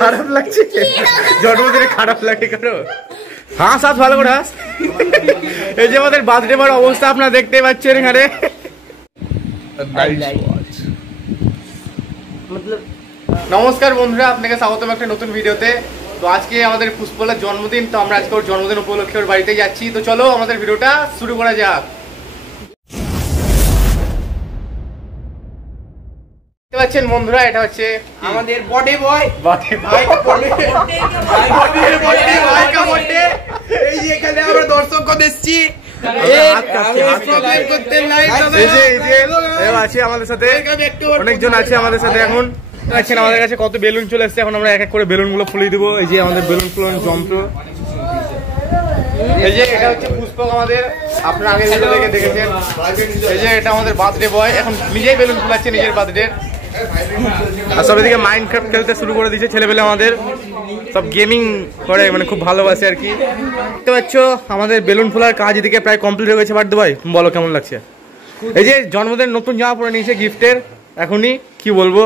খারাপ লাগছে জন্মদিনে খারাপ লাগে কারো হাস হাস ভালো করে হাস এই যে আমাদের বার্থডে বয়ের অবস্থা আপনারা দেখতে পাচ্ছেন এখানে নমস্কার বন্ধুরা আপনাকে স্বাগতম একটা নতুন ভিডিওতে। তো আজকে আমাদের পুষ্পলার জন্মদিন, তো আমরা আজকে ওর জন্মদিন উপলক্ষে ওর বাড়িতে যাচ্ছি। তো চলো আমাদের ভিডিওটা শুরু করা যাক। দেখতে পাচ্ছেন বন্ধুরা, এটা হচ্ছে আমাদের বডি বয় এই যে এখানে আমরা দর্শক দেখছি আমাদের সাথে অনেকজন আছে আমাদের সাথে। এখন আছেন আমাদের কাছে কত বেলুন চলে এসছে, এখন আমরা এক এক করে বেলুন গুলো ফুলিয়ে দিব। এই যে আমাদের বেলুন ফুলানোর যন্ত্র, এই যে এটা হচ্ছে পুষ্পক আমাদের, আপনারা আগে দেখে দেখেছেন। এই যে এটা আমাদের বার্থডে বয়, এখন নিজেই বেলুন ফুলাচ্ছে নিজের বার্থডে। আর সব এদিকে মাইনক্রাফট খেলতে শুরু করে দিয়েছে ছেলেপেলে, আমাদের সব গেমিং করে, মানে খুব ভালোবাসে আর কি। দেখতে পাচ্ছ আমাদের বেলুন ফোলার কাজ এদিকে প্রায় কমপ্লিট হয়ে গেছে। বার্থডে বয় বলো কেমন লাগছে? এই যে জন্মদিন নতুন জামা পরে নিয়েছে গিফটের, এখনই কি বলবো।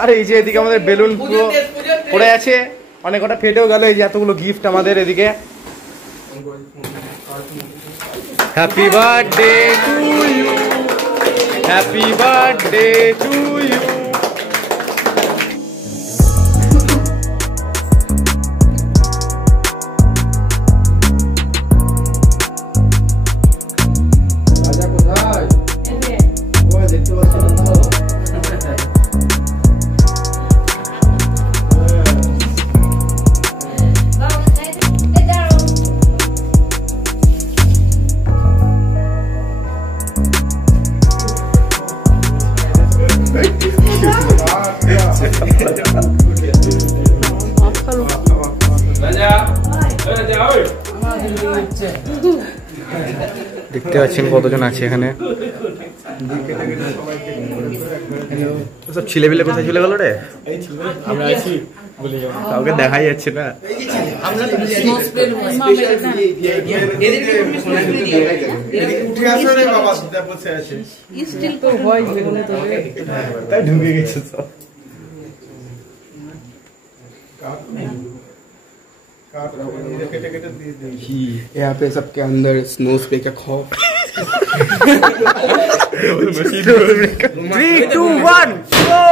আর এই যে এদিকে আমাদের বেলুন পুরো পড়ে আছে, অনেক কটা ফেটেও গেল। এই যে এতগুলো গিফট আমাদের এদিকে। Happy birthday to you, happy birthday to you. দেখতে পাচ্ছেন কতজন আছে এখানে। সব ছেলেপিলে কোথায় চলে গেল রে? কাউকে দেখাই যাচ্ছে না। ঢুকে গেছে সব। यहाँ पे सबके अंदर स्नो स्प्रे का खौफ। 3, 2, 1 गो।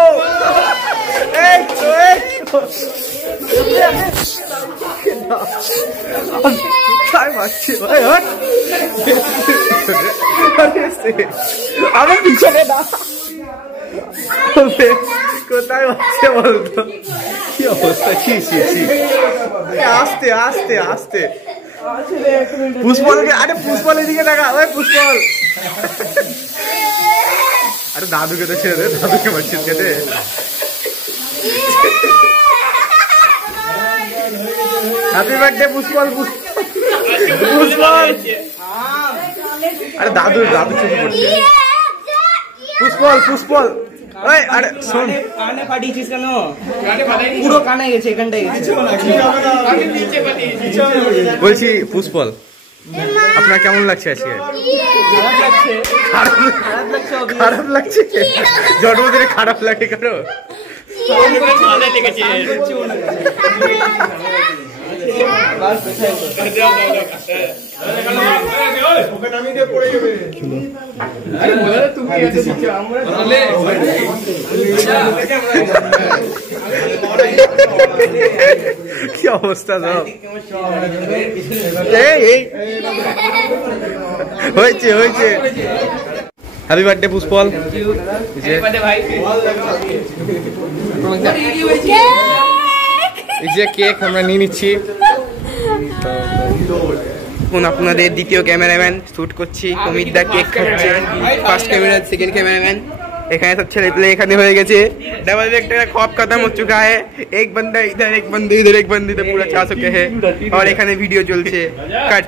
আমি পিছনে না, কোথায় বাচ্চা বলতো? কি অবস্থা! আস্তে আস্তে আস্তে পুষ্পল, আরে পুষ্পলের দিকে দেখা। ওই পুষ্পল, আরে দাদুকে তো ছেড়ে দে, দাদুকে মারছিস কেটে। Happy birthday Pushpal, Pushpal. আরে দাদু চুপ করছে। পুষ্পল ওই আরে শোন, কানে ফাটিয়েছিস কেন? পুরো কানে গেছে, এখানটায় গেছে। বলছি পুষ্পল, আপনার কেমন লাগছে আজকে? খারাপ লাগছে জন্মদিনে খারাপ লাগে কারো? কি অবস্থা হয়েছে? Happy birthday Pushpal. এই যে কেক আমরা নিয়ে নিচ্ছি। আপনাদের দ্বিতীয় ক্যামেরাম্যান শুট করছি, অমিত দা কেক খাচ্ছে। First camera, second cameraman. এখানে सब ছেলে পেলে এখানে হয়ে গেছে। डबल वेक्टर का खौफ खत्म हो चुका है। एक बंदा इधर, एक बंदे इधर, एक बंदे तो पूरा 400 के है। और এখানে ভিডিও চলছে। কাট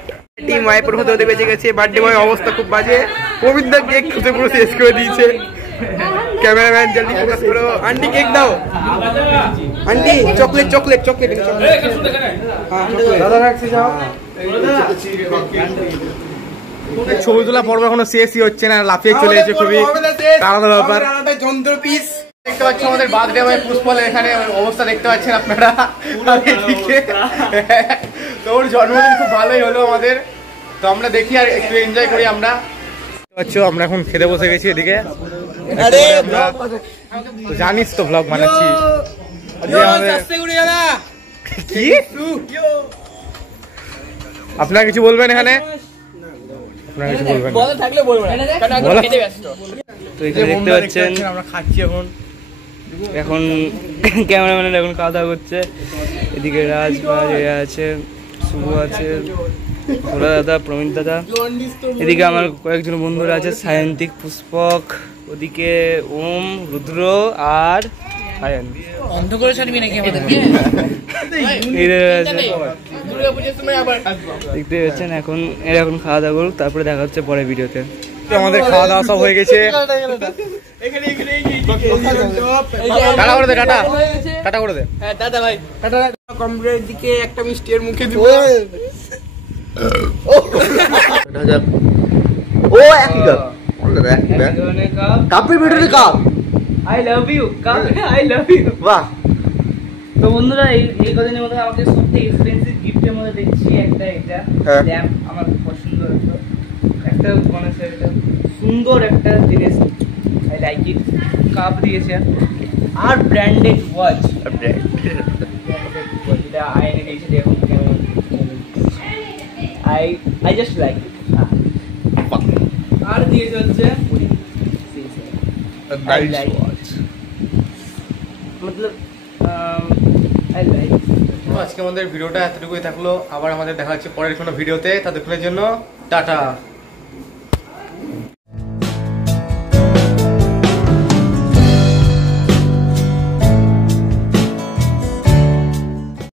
টিম ওয়াইপার হতে বেঁচে গেছে। বার্থডে বয় অবস্থা খুব বাজে। অমিত দা কেক খেতে পুরো শেষ করে দিয়েছে। ক্যামেরাম্যান জলদি ফোকাস করো। আন্টি কেক দাও। আন্টি চকলেট চকলেট চকলেট দাদা রাখছি যাও। ছবি তোলা পর্ব এখনো শেষই হচ্ছে না, লাফিয়ে চলে এসেছে। খুবই আলাদা ব্যাপার। যন্ত্র পিস দেখতে পাচ্ছি আমাদের বার্থডে বয় পুষ্পলের এখানে অবস্থা দেখতে পাচ্ছেন আপনারা। তো ওর জন্মদিন খুব ভালোই হলো আমাদের, তো আমরা দেখি আর একটু এনজয় করি। আমরা আমরা এখন খেতে বসে গেছি এদিকে। তো জানিস তো ব্লগ বানাচ্ছি কি। আপনারা কিছু বলবেন এখানে? আপনারা কিছু বলবেন? তো এখানে দেখতে পাচ্ছেন আমরা খাচ্ছি এখন। এখন ক্যামেরাম্যান এখন খাওয়া দাওয়া করছে। এদিকে রাজ আছে, শুভ আছে, ভোলা দাদা, প্রমিত দাদা। এদিকে আমার কয়েকজন বন্ধুরা আছে, সায়ন্তিক, পুষ্পক, ওদিকে ওম, রুদ্র আর আয়ন। দেখতে পাচ্ছেন এখন এরা এখন খাওয়া দাওয়া করুক, তারপরে দেখা হচ্ছে পরে ভিডিওতে। আমাদের খাওয়া দাওয়া সব হয়ে গেছে। টাটা করে দে, টাটা টাটা করে দে। দাদা ভাই টাটা। কমরের দিকে একটা মিষ্টি এর মুখে দিব। ও একই কাপ কাপের ভিতরে cup. I love you cup, I love you. বাহ। তো বন্ধুরা এই কদিনের মধ্যে আমাকে সবথেকে এক্সপেন্সিভ গিফটের মধ্যে দেখছি একটা এটা ল্যাম্প। আমার পছন্দ হলো একটা, মানে এটা সুন্দর একটা জিনিস, আই লাইক ইট। কাপ দিয়েছে আর ব্র্যান্ডেড ওয়াচ, এটা আয়নে দিয়েছে। দেখুন আই জাস্ট লাইক ইট। আর দিয়েছে হচ্ছে মতলব আই লাইক। আজকে আমাদের ভিডিওটা এতটুকুই থাকলো। আবার আমাদের দেখা হচ্ছে পরের কোনো ভিডিওতে। ততক্ষণের জন্য টাটা।